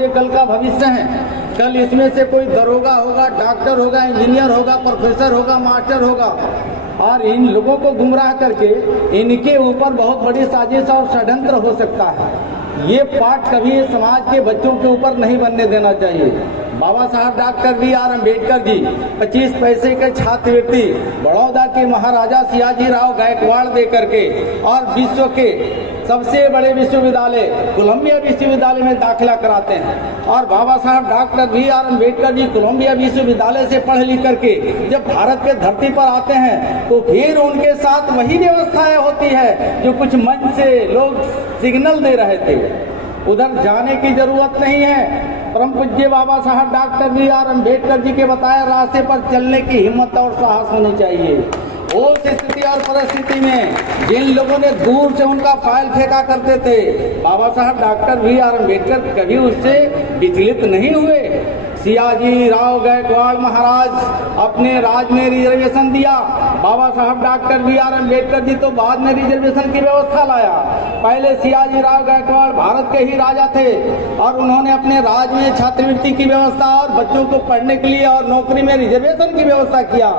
ये कल का भविष्य है। कल इसमें से कोई दरोगा होगा, डॉक्टर होगा, इंजीनियर होगा, प्रोफेसर होगा, मास्टर होगा, और इन लोगों को गुमराह करके इनके ऊपर बहुत बड़ी साजिश और षड्यंत्र हो सकता है। ये पाठ कभी समाज के बच्चों के ऊपर नहीं बनने देना चाहिए। बाबा साहब डॉक्टर B.R. अम्बेडकर जी 25 पैसे के छात्रवृत्ति बड़ौदा के महाराजा सियाजी राव गायकवाड़ दे करके और विश्व के सबसे बड़े विश्वविद्यालय कोलंबिया विश्वविद्यालय में दाखिला कराते हैं। और बाबा साहब doctor B.R. Ambedkar ji Colombia विश्वविद्यालय से पढ़ लिख करके जब भारत के धरती पर आते हैं तो फिर उनके साथ वही व्यवस्थाएं होती है जो कुछ मंच से लोग सिग्नल दे रहे थे। उधर जाने की जरूरत नहीं है। परम पूज्य बाबा साहब डॉक्टर B.R. अम्बेडकर जी के बताए रास्ते पर चलने की हिम्मत और साहस होनी चाहिए। उस स्थिति और परिस्थिति में जिन लोगों ने दूर से उनका फाइल फेंका करते थे, बाबा साहब डॉक्टर B.R. अम्बेडकर कभी उससे विचलित नहीं हुए। सियाजी राव गायकवाड़ महाराज अपने राज में रिजर्वेशन दिया। बाबा साहब डॉक्टर B.R. अम्बेडकर जी तो बाद में रिजर्वेशन की व्यवस्था लाया। पहले सियाजी राव गायकवाड़ भारत के ही राजा थे और उन्होंने अपने राज में छात्रवृत्ति की व्यवस्था और बच्चों को पढ़ने के लिए और नौकरी में रिजर्वेशन की व्यवस्था किया।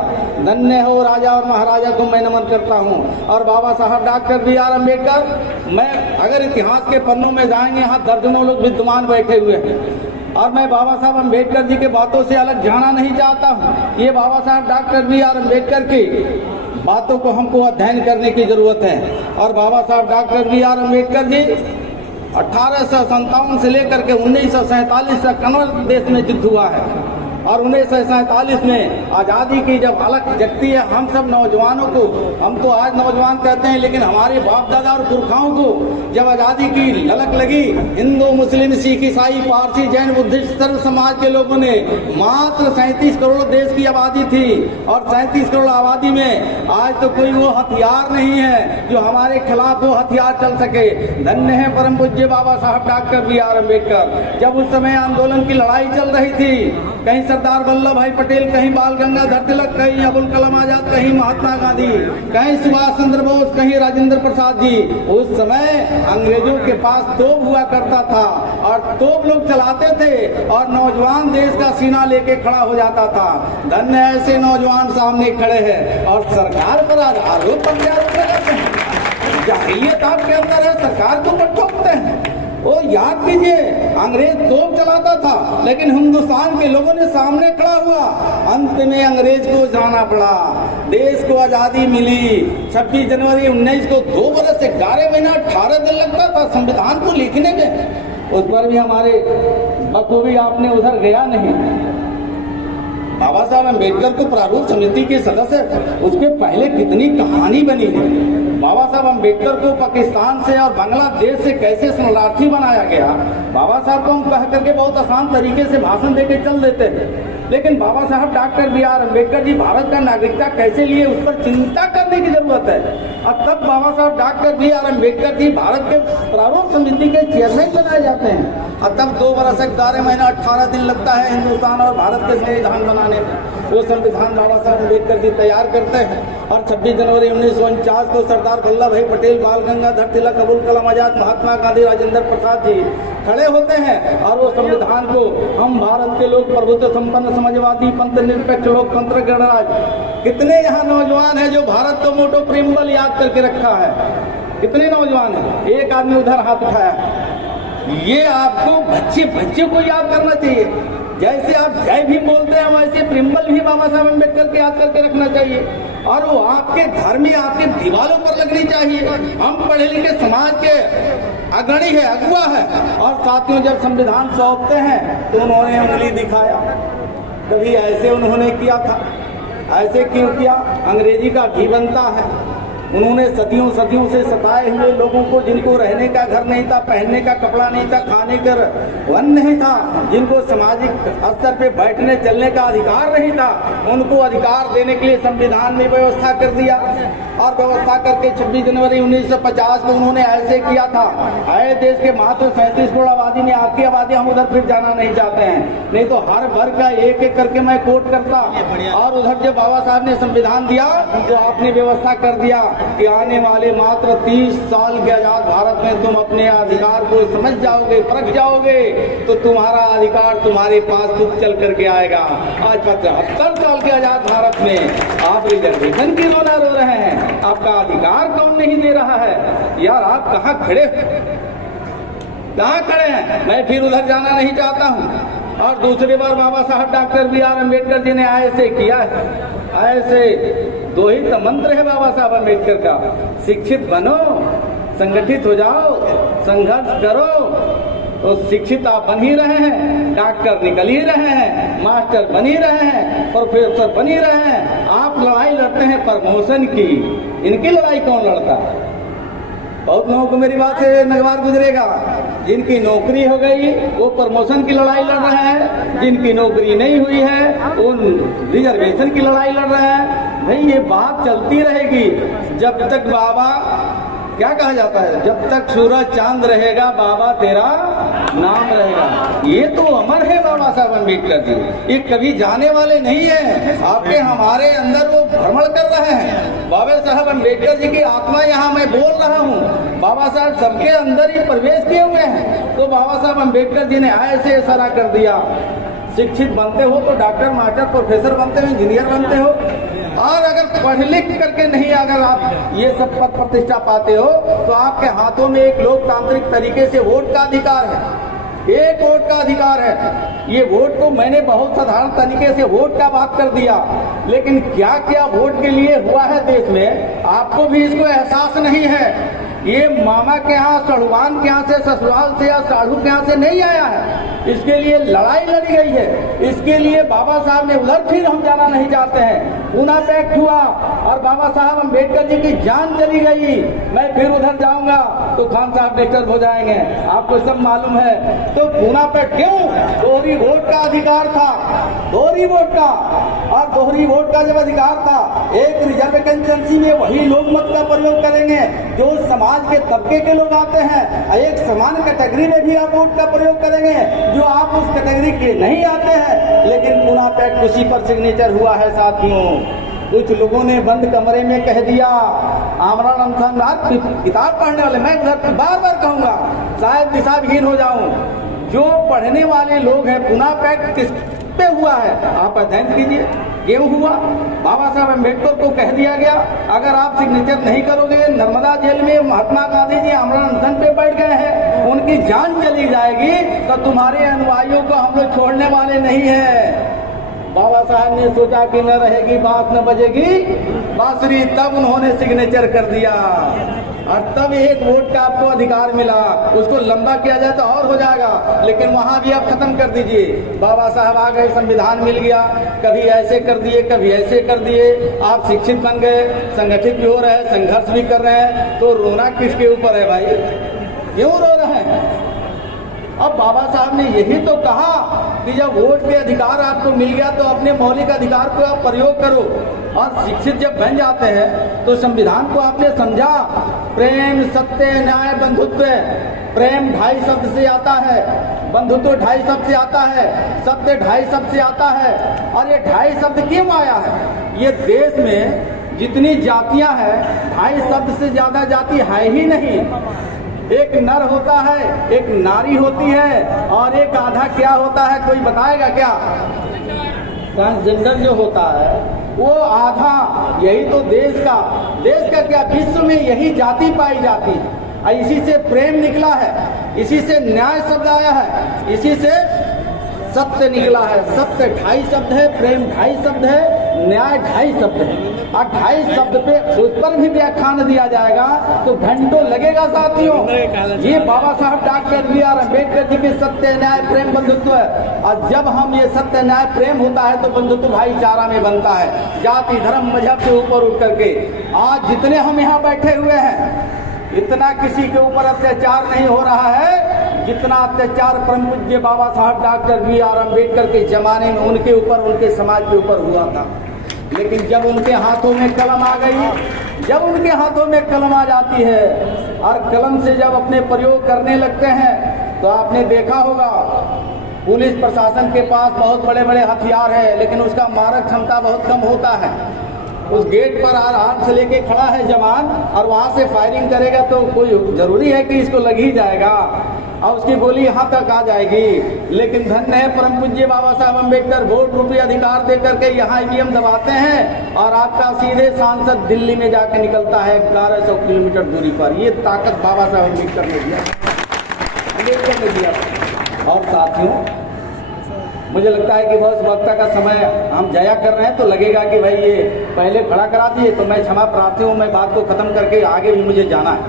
धन्य हो राजा और महाराजा को मैं नमन करता हूँ। और बाबा साहब डॉक्टर B.R. अम्बेडकर, मैं अगर इतिहास के पन्नों में जाएंगे, यहाँ दर्जनों लोग विद्वान बैठे हुए हैं और मैं बाबा साहब अम्बेडकर जी के बातों से अलग जाना नहीं चाहता हूँ। ये बाबा साहब डॉक्टर B.R. अम्बेडकर की बातों को हमको अध्ययन करने की जरूरत है। और बाबा साहब डॉक्टर B.R. अम्बेडकर जी 1857 से लेकर के 1947 तक कन्नड़ देश में युद्ध हुआ है और 1947 में आज़ादी की जब अलग जगती है, हम सब नौजवानों को, हम तो आज नौजवान कहते हैं लेकिन हमारे बाप दादा और पुरखाओं को जब आज़ादी की ललक लगी, हिंदू मुस्लिम सिख ईसाई पारसी जैन बुद्धिस्ट सर्व समाज के लोगों ने, मात्र 37 करोड़ देश की आबादी थी और 37 करोड़ आबादी में आज तो कोई वो हथियार नहीं है जो हमारे खिलाफ वो हथियार चल सके। धन्य है परम पूज्य बाबा साहब डॉक्टर B.R. अम्बेडकर। जब उस समय आंदोलन की लड़ाई चल रही थी, कहीं सरदार वल्लभ भाई पटेल, कहीं बाल गंगाधर तिलक, कहीं अबुल कलाम आजाद, कहीं महात्मा गांधी, कहीं सुभाष चंद्र बोस, कहीं राजेंद्र प्रसाद जी। उस समय अंग्रेजों के पास तोप हुआ करता था और तोप लोग चलाते थे और नौजवान देश का सीना लेके खड़ा हो जाता था। धन्य ऐसे नौजवान सामने खड़े हैं और सरकार पर आरोप प्रत्यारोप लगाते हैं। जाहिलियत आपके अंदर है, सरकार को ऊपर ठोकते हैं। वो याद कीजिए, अंग्रेज तोप चलाता था लेकिन हिंदुस्तान के लोगों ने सामने खड़ा हुआ। अंत में अंग्रेज को जाना पड़ा, देश को आजादी मिली। 26 जनवरी 19 को 2 बरस 11 महीना 18 दिन लगता था संविधान को लिखने में। उस पर भी हमारे बखूबी आपने उधर गया नहीं। बाबा साहब अम्बेडकर को प्रारूप समिति के सदस्य, उसके पहले कितनी कहानी बनी है। बाबा साहब अम्बेडकर को पाकिस्तान से और बांग्लादेश से कैसे शरणार्थी बनाया गया। बाबा साहब को हम कह करके बहुत आसान तरीके से भाषण देके चल देते थे, लेकिन बाबा साहब डॉक्टर B.R. अम्बेडकर जी भारत का नागरिकता कैसे लिए उस पर चिंता करने की जरूरत है। और तब बाबा साहब डॉक्टर B.R. अम्बेडकर जी भारत के प्रारूप समिति के चेयरमैन बनाए जाते हैं और तब 2 बरस 11 महीना 18 दिन लगता है हिंदुस्तान और भारत के संविधान बनाने में। वो संविधान बाबा साहब अम्बेडकर जी तैयार करते हैं और 26 जनवरी 1949 को सरदार वल्लभ भाई पटेल, बाल गंगाधर तिलक, अबुल कलाम आजाद, महात्मा गांधी, राजेंद्र प्रसाद जी खड़े होते हैं और वो संविधान को हम भारत के लोग प्रभुत्व संपन्न समाजवादी पंथ निरपेक्ष लोकतंत्र गणराज्य। कितने यहाँ नौजवान हैं जो भारत को मोटो प्रियम्बल याद करके रखा है? कितने नौजवान हैं? एक आदमी उधर हाथ उठाया। ये आपको बच्चे को याद करना चाहिए। जैसे आप जय भीम बोलते हैं वैसे प्रियम्बल भी बाबा साहब अम्बेडकर के याद करके रखना चाहिए और वो आपके घर में आपके दीवारों पर लगनी चाहिए। हम पढ़े लिखे समाज के अग्रणी है, अगुआ है। और साथियों, जब संविधान सौंपते हैं तो उन्होंने उंगली दिखाया। कभी ऐसे उन्होंने किया था, ऐसे क्यों किया? अंग्रेजी का घी बनता है। उन्होंने सदियों से सताए हुए लोगों को, जिनको रहने का घर नहीं था, पहनने का कपड़ा नहीं था, खाने का वन नहीं था, जिनको सामाजिक स्तर पे बैठने चलने का अधिकार नहीं था, उनको अधिकार देने के लिए संविधान ने व्यवस्था कर दिया। और व्यवस्था करके 26 जनवरी 1950 को उन्होंने ऐसे किया था। आए देश के मात्र 37 करोड़ आबादी में आपकी आबादी, हम उधर फिर जाना नहीं चाहते हैं, नहीं तो हर वर्ग का एक एक करके मैं कोट करता। और उधर जब बाबा साहब ने संविधान दिया तो आपने व्यवस्था कर दिया कि आने वाले मात्र 30 साल के आजाद भारत में तुम अपने अधिकार को समझ जाओगे, परख जाओगे, तो तुम्हारा अधिकार तुम्हारे पास खुद चल करके आएगा। आज 75 साल के आजाद भारत में आप रिजर्वेशन की रोना रो रहे हैं, आपका अधिकार कौन नहीं दे रहा है? यार आप कहाँ खड़े हैं? मैं फिर उधर जाना नहीं चाहता हूँ। और दूसरी बार बाबा साहब डॉक्टर B.R. अम्बेडकर जी ने ऐसे किया है, ऐसे 2 ही तो मंत्र है बाबा साहब अम्बेडकर का, शिक्षित बनो, संगठित हो जाओ, संघर्ष करो। तो शिक्षित आप बन ही रहे हैं, डॉक्टर निकल ही रहे हैं, मास्टर बन ही रहे हैं, प्रोफेसर बन ही रहे हैं। आप लड़ाई लड़ते हैं प्रमोशन की, इनकी लड़ाई कौन लड़ता है? बहुत लोगों को मेरी बात से नगवार गुजरेगा। जिनकी नौकरी हो गई वो प्रमोशन की लड़ाई लड़ रहे हैं, जिनकी नौकरी नहीं हुई है वो रिजर्वेशन की लड़ाई लड़ रहे हैं। नहीं, ये बात चलती रहेगी जब तक बाबा, क्या कहा जाता है, जब तक सूरज चांद रहेगा बाबा तेरा नाम रहेगा। ये तो अमर है बाबा साहब अम्बेडकर जी, ये कभी जाने वाले नहीं है। आपके हमारे अंदर वो भ्रमण कर रहे हैं। बाबा साहब अम्बेडकर जी की आत्मा यहाँ मैं बोल रहा हूँ, बाबा साहब सबके अंदर ही प्रवेश किए हुए हैं। तो बाबा साहब अम्बेडकर जी ने ऐसे इशारा कर दिया, शिक्षित बनते हो तो डॉक्टर, मास्टर, प्रोफेसर बनते हो, इंजीनियर बनते हो, और अगर पढ़ लिख करके नहीं अगर आप ये सब पद प्रतिष्ठा पाते हो तो आपके हाथों में एक लोकतांत्रिक तरीके से वोट का अधिकार है, एक वोट का अधिकार है। ये वोट को मैंने बहुत साधारण तरीके से वोट का बात कर दिया, लेकिन क्या क्या वोट के लिए हुआ है देश में, आपको भी इसको एहसास नहीं है। ये मामा के यहाँ, सड़ुआन के यहाँ से, ससुराल से या साढ़ू के यहाँ से नहीं आया है। इसके लिए लड़ाई लड़ी गई है। इसके लिए बाबा साहब ने उधर फिर हम जाना नहीं चाहते हैं। पूना पैक्ट हुआ और बाबा साहब अम्बेडकर जी की जान चली गई। मैं फिर उधर जाऊंगा तो खान साहब डिस्टर्ब हो जाएंगे, आपको सब मालूम है। तो पूना पैक्ट क्यों? दोहरी वोट का अधिकार था, दोहरी वोट का, और दोहरी वोट का जब अधिकार था, एक रिजर्व कंस्टिट्यूंसी में वही लोग मत का प्रयोग करेंगे जो समाज के तबके के लोग आते हैं, एक समान कैटेगरी में भी आप वोट का प्रयोग करेंगे जो आप उस कैटेगरी के नहीं आते हैं। लेकिन पूना पैक्ट उसी पर सिग्नेचर हुआ है साथियों। कुछ लोगों ने बंद कमरे में कह दिया, आमरण अनशन, किताब पढ़ने वाले, मैं बार बार कहूंगा, शायद दिशाहीन हो जाऊं, जो पढ़ने वाले लोग हैं, पूना पैक्ट किस पे हुआ है आप अध्ययन कीजिए। क्यों हुआ? बाबा साहब अम्बेडकर को कह दिया गया अगर आप सिग्नेचर नहीं करोगे, नर्मदा जेल में महात्मा गांधी जी आमरण अनशन पे बैठ गए हैं, उनकी जान चली जाएगी तो तुम्हारे अनुयायियों को हम लोग छोड़ने वाले नहीं है। बाबा साहब ने सोचा कि न रहेगी बात न बजेगी बांसुरी, तब उन्होंने सिग्नेचर कर दिया और तब एक वोट का आपको अधिकार मिला। उसको लंबा किया जाए तो और हो जाएगा, लेकिन वहां भी आप खत्म कर दीजिए। बाबा साहब आ गए, संविधान मिल गया, कभी ऐसे कर दिए, कभी ऐसे कर दिए, आप शिक्षित बन गए, संगठित भी हो रहे हैं, संघर्ष भी कर रहे हैं, तो रोना किसके ऊपर है भाई? क्यों रो रहे हैं? अब बाबा साहब ने यही तो कहा कि जब वोट के अधिकार आपको मिल गया तो अपने मौलिक अधिकार को आप प्रयोग करो। और शिक्षित जब बन जाते हैं तो संविधान को आपने समझा, प्रेम, सत्य, न्याय, बंधुत्व। प्रेम 2.5 शब्द से आता है, बंधुत्व 2.5 शब्द से आता है, सत्य 2.5 शब्द से आता है। और ये 2.5 शब्द क्यों आया है? ये देश में जितनी जातियां हैं, 2.5 शब्द से ज्यादा जाति है ही नहीं। एक नर होता है, एक नारी होती है, और एक आधा क्या होता है, कोई बताएगा क्या? ट्रांसजेंडर जो होता है वो आधा। यही तो देश का क्या, विश्व में यही जाति पाई जाती है। इसी से प्रेम निकला है, इसी से न्याय शब्द आया है, इसी से सत्य निकला है। सत्य 2.5 शब्द है, प्रेम 2.5 शब्द है, न्याय 2.5 शब्द है। और 2.5 शब्द पे उस पर भी व्याख्यान दिया जाएगा तो घंटों लगेगा साथियों। ये बाबा साहब डॉक्टर B.R. अम्बेडकर जी के सत्य, न्याय, प्रेम, बंधुत्व। और जब हम ये सत्य, न्याय, प्रेम होता है तो बंधुत्व भाईचारा में बनता है, जाति, धर्म, मजहब से ऊपर उठ करके। आज जितने हम यहाँ बैठे हुए हैं, इतना किसी के ऊपर अत्याचार नहीं हो रहा है जितना अत्याचार परम पूज्य बाबा साहब डॉक्टर B.R. अम्बेडकर के जमाने में उनके ऊपर, उनके समाज के ऊपर हुआ था। लेकिन जब उनके हाथों में कलम आ गई, जब उनके हाथों में कलम आ जाती है और कलम से जब अपने प्रयोग करने लगते हैं तो आपने देखा होगा पुलिस प्रशासन के पास बहुत बड़े बड़े हथियार है, लेकिन उसका मारक क्षमता बहुत कम होता है। उस गेट पर आर्म से लेके खड़ा है जवान और वहां से फायरिंग करेगा तो कोई जरूरी है कि इसको लग ही जाएगा और उसकी गोली यहाँ तक आ जाएगी। लेकिन धन्य है परम पूज्य बाबा साहब अम्बेडकर, वोट रूपी अधिकार दे करके यहाँ ईवीएम दबाते हैं और आपका सीधे सांसद दिल्ली में जाके निकलता है 1100 किलोमीटर दूरी पर। ये ताकत बाबा साहब अम्बेडकर ने दिया। और साथियों, मुझे लगता है कि बहुत वक्ता का समय हम जाया कर रहे हैं, तो लगेगा कि भाई ये पहले खड़ा करा दिए, तो मैं क्षमा प्रार्थी हूँ, मैं बात को खत्म करके आगे भी मुझे जाना है।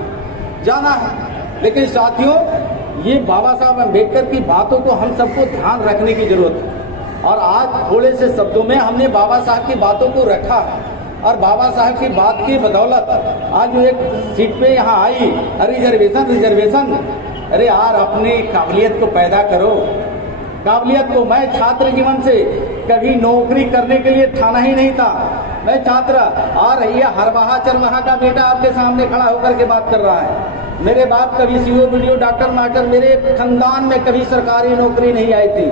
लेकिन साथियों, ये बाबा साहब अम्बेडकर की बातों को हम सबको ध्यान रखने की जरूरत है। और आज थोड़े से शब्दों में हमने बाबा साहब की बातों को रखा और बाबा साहब की बात की बदौलत आज जो एक सीट पे यहाँ आई, रिजर्वेशन, अरे यार अपनी काबिलियत को पैदा करो। काबिलियत को, मैं छात्र जीवन से कभी नौकरी करने के लिए ठाना ही नहीं था। मैं छात्र, और ये हरवाहा चरवाहा का बेटा आपके सामने खड़ा होकर के बात कर रहा है। मेरे बाप कभी सीओ वीडियो डॉक्टर मास्टर, मेरे खानदान में कभी सरकारी नौकरी नहीं आई थी,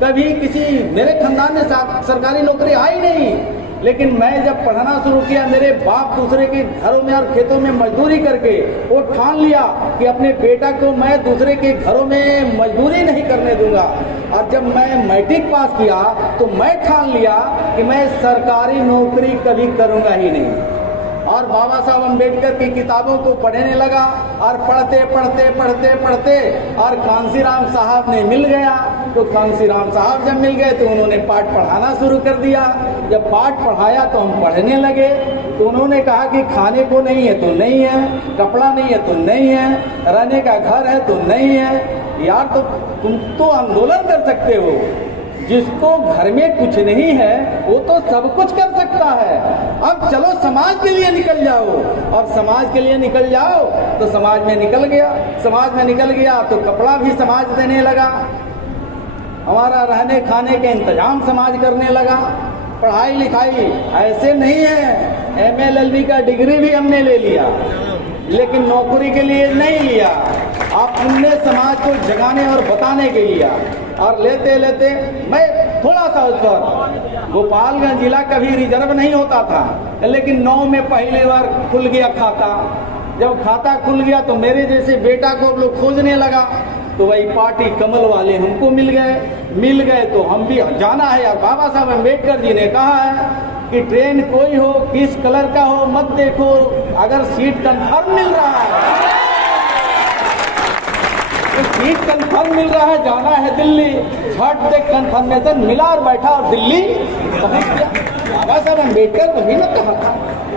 कभी किसी मेरे खानदान में सरकारी नौकरी आई नहीं। लेकिन मैं जब पढ़ना शुरू किया, मेरे बाप दूसरे के घरों में और खेतों में मजदूरी करके वो ठान लिया कि अपने बेटा को मैं दूसरे के घरों में मजदूरी नहीं करने दूंगा। और जब मैं मैट्रिक पास किया तो मैं ठान लिया कि मैं सरकारी नौकरी कभी करूंगा ही नहीं। और बाबा साहब अम्बेडकर की किताबों को पढ़ने लगा और पढ़ते और कांसीराम साहब ने मिल गया। तो कांसीराम साहब जब मिल गए तो उन्होंने पाठ पढ़ाना शुरू कर दिया। जब पाठ पढ़ाया तो हम पढ़ने लगे। तो उन्होंने कहा कि खाने को नहीं है तो नहीं है, कपड़ा नहीं है तो नहीं है, रहने का घर है तो नहीं है। यार तो तुम तो आंदोलन कर सकते हो, जिसको घर में कुछ नहीं है वो तो सब कुछ कर सकता है। अब चलो समाज के लिए निकल जाओ, और समाज के लिए निकल जाओ तो समाज में निकल गया। समाज में निकल गया तो कपड़ा भी समाज देने लगा, हमारा रहने खाने के इंतजाम समाज करने लगा। पढ़ाई लिखाई ऐसे नहीं है, MA LLB का डिग्री भी हमने ले लिया, लेकिन नौकरी के लिए नहीं लिया। आप हमने समाज को जगाने और बताने के लिए, और लेते लेते मैं थोड़ा सा उस पर, गोपालगंज जिला कभी रिजर्व नहीं होता था, लेकिन 9 में पहली बार खुल गया खाता। जब खाता खुल गया तो मेरे जैसे बेटा को लोग खोजने लगा, तो वही पार्टी कमल वाले हमको मिल गए तो हम भी जाना है। और बाबा साहब अम्बेडकर जी ने कहा है कि ट्रेन कोई हो, किस कलर का हो मत देखो, अगर सीट कंफर्म मिल रहा है तो सीट कंफर्म मिल रहा है, जाना है दिल्ली। झट से कंफर्मेशन मिला और बैठा और दिल्ली पहुंच गया। बाबा साहब अम्बेडकर वही न कहा था,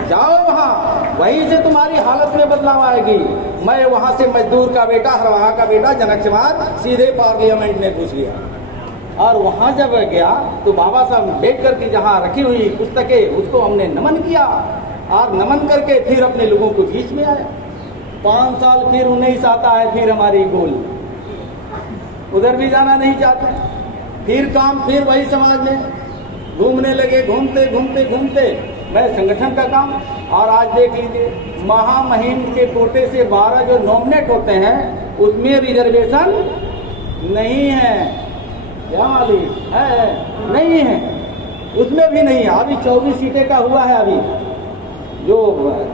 जाओ वहाँ, वहीं से तुम्हारी हालत में बदलाव आएगी। मैं वहाँ से मजदूर का बेटा, हरवाहा का बेटा, जनक समाज, सीधे पार्लियामेंट में घुस गया। और वहाँ जब गया तो बाबा साहब अम्बेडकर की जहाँ रखी हुई पुस्तकें, उसको हमने नमन किया, और नमन करके फिर अपने लोगों को बीच में आया। 5 साल फिर 19 आता है, फिर हमारी गोल, उधर भी जाना नहीं चाहते। फिर काम, फिर वही समाज में घूमने लगे, घूमते मैं संगठन का काम। और आज देख लीजिए, महामहिम के कोटे से 12 जो नॉमिनेट होते हैं उसमें रिजर्वेशन नहीं है, क्या मालिक है? नहीं है, उसमें भी नहीं है। अभी 24 सीटें का हुआ है। अभी जो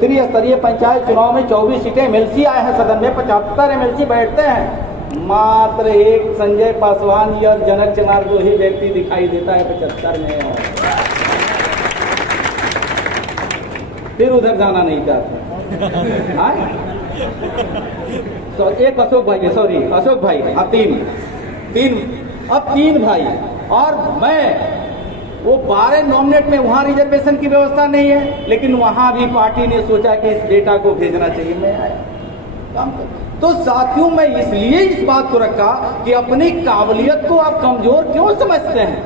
त्रिस्तरीय पंचायत चुनाव में 24 सीटें MLC आए हैं, सदन में 75 MLC बैठते हैं, मात्र एक संजय पासवान या जनक चमार को ही व्यक्ति दिखाई देता है 75 में। फिर उधर जाना नहीं चाहते। तो एक अशोक भाई, हाँ, तीन भाई, और मैं वो 12 नॉमिनेट में, वहाँ रिजर्वेशन की व्यवस्था नहीं है, लेकिन वहाँ भी पार्टी ने सोचा कि इस बेटा को भेजना चाहिए। मैं आया काम कर। तो साथियों, मैं इसलिए इस बात को रखा कि अपनी काबिलियत को आप कमजोर क्यों समझते हैं?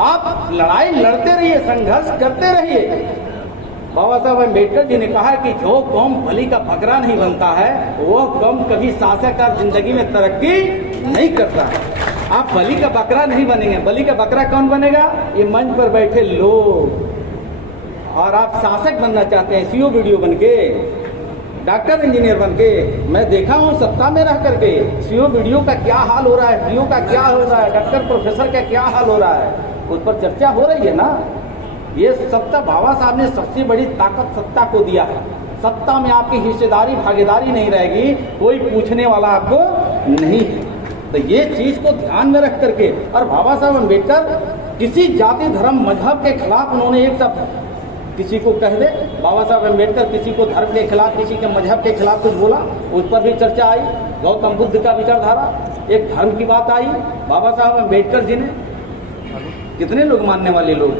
आप लड़ाई लड़ते रहिए, संघर्ष करते रहिए। बाबा साहब अम्बेडकर जी ने कहा कि जो कौम बलि का बकरा नहीं बनता है, वो कौम कभी शासक जिंदगी में तरक्की नहीं करता है। आप बलि का बकरा नहीं बनेंगे। बलि का बकरा कौन बनेगा? ये मंच पर बैठे लोग। और आप शासक बनना चाहते हैं, सीओ वीडियो बन के, डॉक्टर इंजीनियर बन के। मैं देखा हूँ सत्ता में रह करके सीओ वीडियो का क्या हाल हो रहा है, डीओ का क्या हो रहा है, डॉक्टर प्रोफेसर का क्या हाल हो रहा है, उस पर चर्चा हो रही है ना। ये सत्ता बाबा साहब ने सबसे बड़ी ताकत सत्ता को दिया है। सत्ता में आपकी हिस्सेदारी भागीदारी नहीं रहेगी, कोई पूछने वाला आपको नहीं है। तो ये चीज को ध्यान में रख करके, और बाबा साहब अम्बेडकर किसी जाति धर्म मजहब के खिलाफ उन्होंने एक शब्द किसी को कह दे, बाबा साहब अम्बेडकर किसी को धर्म के खिलाफ, किसी के मजहब के खिलाफ कुछ बोला, उस पर भी चर्चा आई। गौतम बुद्ध का विचारधारा, एक धर्म की बात आई, बाबा साहब अम्बेडकर जी ने, कितने लोग मानने वाले लोग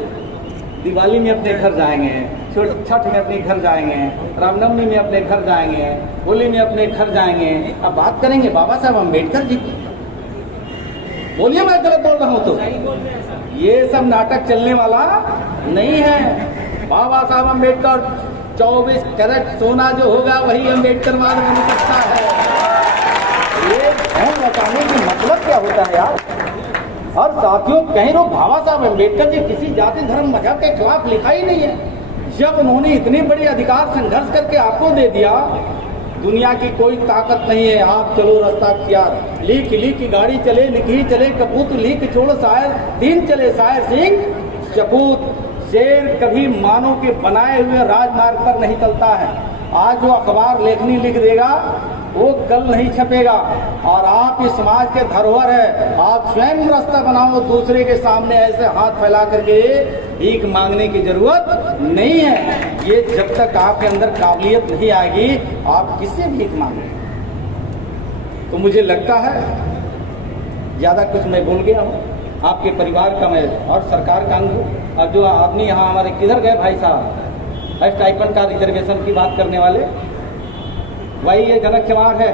दिवाली में अपने घर जाएंगे, छठ में अपने घर जाएंगे, रामनवमी में अपने घर जाएंगे, होली में अपने घर जाएंगे। अब बात करेंगे बाबा साहब अम्बेडकर जी की, बोलिए मैं गलत बोल रहा हूं तो। ये सब नाटक चलने वाला नहीं है। बाबा साहब अम्बेडकर 24 कैरेट सोना जो होगा वही अम्बेडकरवाद बन सकता है। ये बताने की मतलब क्या होता है यार। और साथियों, कहीं लोग बाबा साहब अम्बेडकर जी किसी जाति धर्म मजहब के खिलाफ लिखा ही नहीं है। जब उन्होंने इतनी बड़ी अधिकार संघर्ष करके आपको दे दिया, दुनिया की कोई ताकत नहीं है, आप चलो रास्ता अख्तियार, लीक लीक की गाड़ी चले, लिखी चले कपूत, लीक छोड़ शायर दिन चले, शायर सिंह चपूत। शेर कभी मानो के बनाए हुए राजमार्ग पर नहीं चलता है। आज जो अखबार लेखनी लिख देगा वो कल नहीं छपेगा। और आप इस समाज के धरोहर है, आप स्वयं रास्ता बनाओ, दूसरे के सामने ऐसे हाथ फैला करके भीख मांगने की जरूरत नहीं है। ये जब तक आपके अंदर काबिलियत नहीं आएगी, आप किससे भीख मांगे। तो मुझे लगता है ज्यादा कुछ मैं बोल गया हूँ, आपके परिवार का मैं और सरकार का अंग हूँ। अब जो आदमी यहाँ हमारे किधर गए भाई साहब, स्टाइपेंड का रिजर्वेशन की बात करने वाले, वही ये जनक चमार है।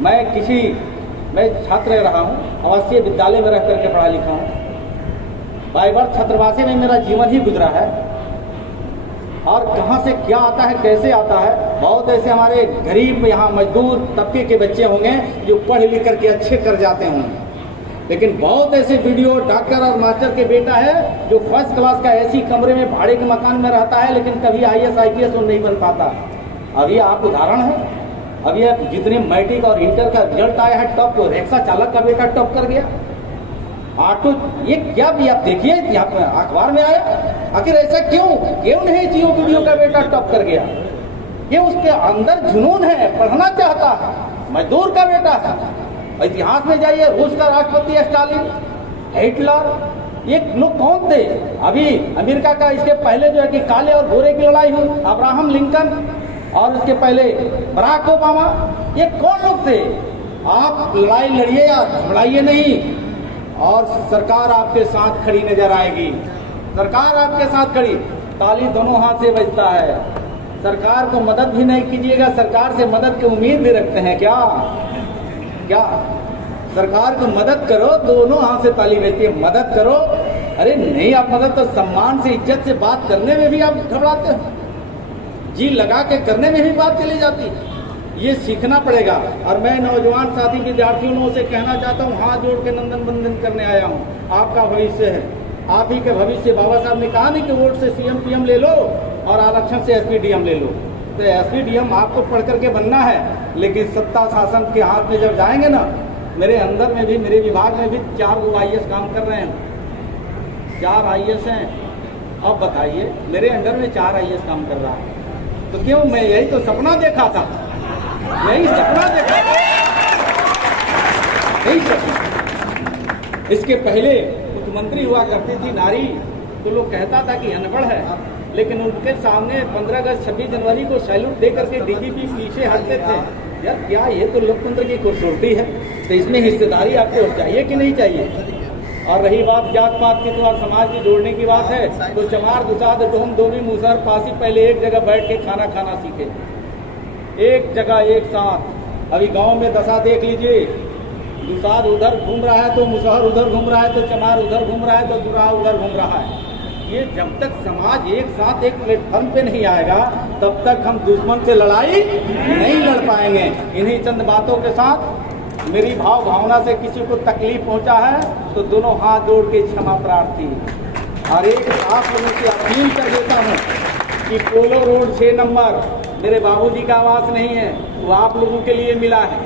मैं छात्र रहा हूँ, आवासीय विद्यालय में रह करके पढ़ा लिखा हूँ। बाय बर्थ छात्रावासी में मेरा जीवन ही गुजरा है। और कहाँ से क्या आता है, कैसे आता है, बहुत ऐसे हमारे गरीब यहाँ मजदूर तबके के बच्चे होंगे जो पढ़ लिख करके अच्छे कर जाते होंगे, लेकिन बहुत ऐसे वीडियो डॉक्टर और मास्टर के बेटा है जो फर्स्ट क्लास का ऐसी कमरे में भाड़े के मकान में रहता है, लेकिन कभी IAS IPS नहीं बन पाता। अभी आप उदाहरण है, अभी आप जितने मैट्रिक और इंटर का रिजल्ट आया है टॉप, तो रिक्शा चालक का बेटा टॉप कर गया। ऑटो, ये क्या भी आप देखिए अखबार में आया। आखिर ऐसा क्यों नहीं जियो वीडियो का बेटा टॉप कर गया। ये उसके अंदर जुनून है, पढ़ना चाहता है, मजदूर का बेटा है। इतिहास में जाइए, रूस का राष्ट्रपति स्टालिन, हिटलर, ये लोग कौन थे। अभी अमेरिका का इसके पहले जो है कि काले और गोरे की लड़ाई हुई, अब्राहम लिंकन, और उसके पहले बराक ओबामा, ये कौन लोग थे। आप लड़ाई लड़िए या घबराइए नहीं, और सरकार आपके साथ खड़ी नजर आएगी। सरकार आपके साथ खड़ी, ताली दोनों हाथ से बजता है। सरकार को मदद भी नहीं कीजिएगा, सरकार से मदद की उम्मीद भी रखते हैं क्या सरकार को मदद करो, दोनों हाथ से ताली बजती है, मदद करो। अरे नहीं, आप मदद तो सम्मान से इज्जत से बात करने में भी आप घबराते हो, जी लगा के करने में भी बात चली जाती है। ये सीखना पड़ेगा। और मैं नौजवान साथी विद्यार्थियों से कहना चाहता हूँ, हाथ जोड़ के नंदन बंदन करने आया हूँ। आपका भविष्य है, आप ही के भविष्य। बाबा साहब ने कहा नहीं कि वोट से CM PM ले लो और आरक्षण से SP DM ले लो। तो SP DM आपको पढ़ करके बनना है, लेकिन सत्ता शासन के हाथ में जब जाएंगे ना, मेरे अंदर में भी, मेरे विभाग में भी 4 IAS काम कर रहे हैं, 4 IAS हैं। अब बताइए, मेरे अंडर में 4 IAS काम कर रहा है, तो क्यों, मैं यही तो सपना देखा था, यही सपना देखा था, यही सपना। इसके पहले मुख्यमंत्री हुआ करती थी नारी, तो लोग कहता था कि अनपढ़ है, लेकिन उनके सामने 15 अगस्त 26 जनवरी को सैल्यूट दे करके DGP पीछे हटते थे। यार क्या ये तो लोकतंत्र की खूबसूरती है। तो इसमें हिस्सेदारी आपको चाहिए कि नहीं चाहिए। और रही बात जात पात की, तो आप समाज की जोड़ने की बात है, तो चमार दुसाद डोम डोमी मूसर पासी पहले एक जगह बैठ के खाना खाना सीखे, एक जगह एक साथ। अभी गांव में दशा देख लीजिए, दुसाद उधर घूम रहा है तो मुसहर उधर घूम रहा है, तो चमार उधर घूम रहा है तो दुरा उधर घूम रहा है। ये जब तक समाज एक साथ एक प्लेटफॉर्म पे नहीं आएगा, तब तक हम दुश्मन से लड़ाई नहीं लड़ पाएंगे। इन्हीं चंद बातों के साथ मेरी भावना से किसी को तकलीफ पहुंचा है तो दोनों हाथ जोड़ के क्षमा प्रार्थी। और एक आप लोगों से अपील कर देता हूँ कि पोलो रोड 6 नंबर मेरे बाबूजी का आवास नहीं है, वो आप लोगों के लिए मिला है,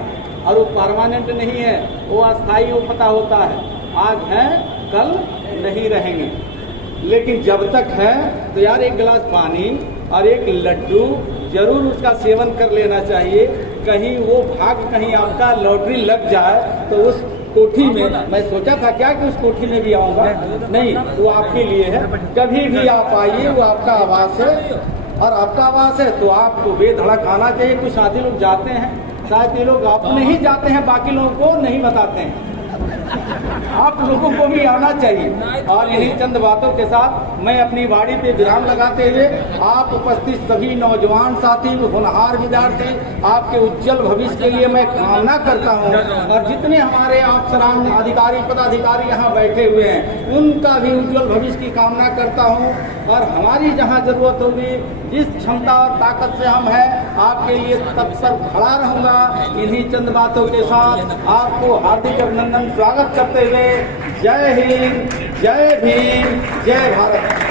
और वो परमानेंट नहीं है, वो अस्थायी वो पता होता है। आज है, कल नहीं रहेंगे। लेकिन जब तक है तो यार एक गिलास पानी और एक लड्डू जरूर उसका सेवन कर लेना चाहिए। कहीं वो भाग कहीं आपका लॉटरी लग जाए तो उस कोठी में, मैं सोचा था क्या कि उस कोठी में भी आऊंगा, नहीं, वो आपके लिए है। कभी भी आप आइए, वो आपका आवास है और आपका आवास है तो आपको बेधड़क आना चाहिए। कुछ साथी लोग जाते हैं, शायद ये लोग अपने ही जाते हैं, बाकी लोगों को नहीं बताते हैं। आप लोगों को भी आना चाहिए। और यही चंद बातों के साथ मैं अपनी वाणी पे विराम लगाते हुए आप उपस्थित सभी नौजवान साथी, होनहार विद्यार्थी, आपके उज्जवल भविष्य के लिए मैं कामना करता हूं। और जितने हमारे अफसरान, अधिकारी, पदाधिकारी यहाँ बैठे हुए हैं, उनका भी उज्जवल भविष्य की कामना करता हूँ। और हमारी जहाँ जरूरत होगी, जिस क्षमता और ताकत से हम हैं, आपके लिए तत्पर खड़ा रहूंगा। इन्हीं चंद बातों के साथ आपको हार्दिक अभिनंदन, स्वागत करते हुए जय हिंद, जय भीम, जय भारत।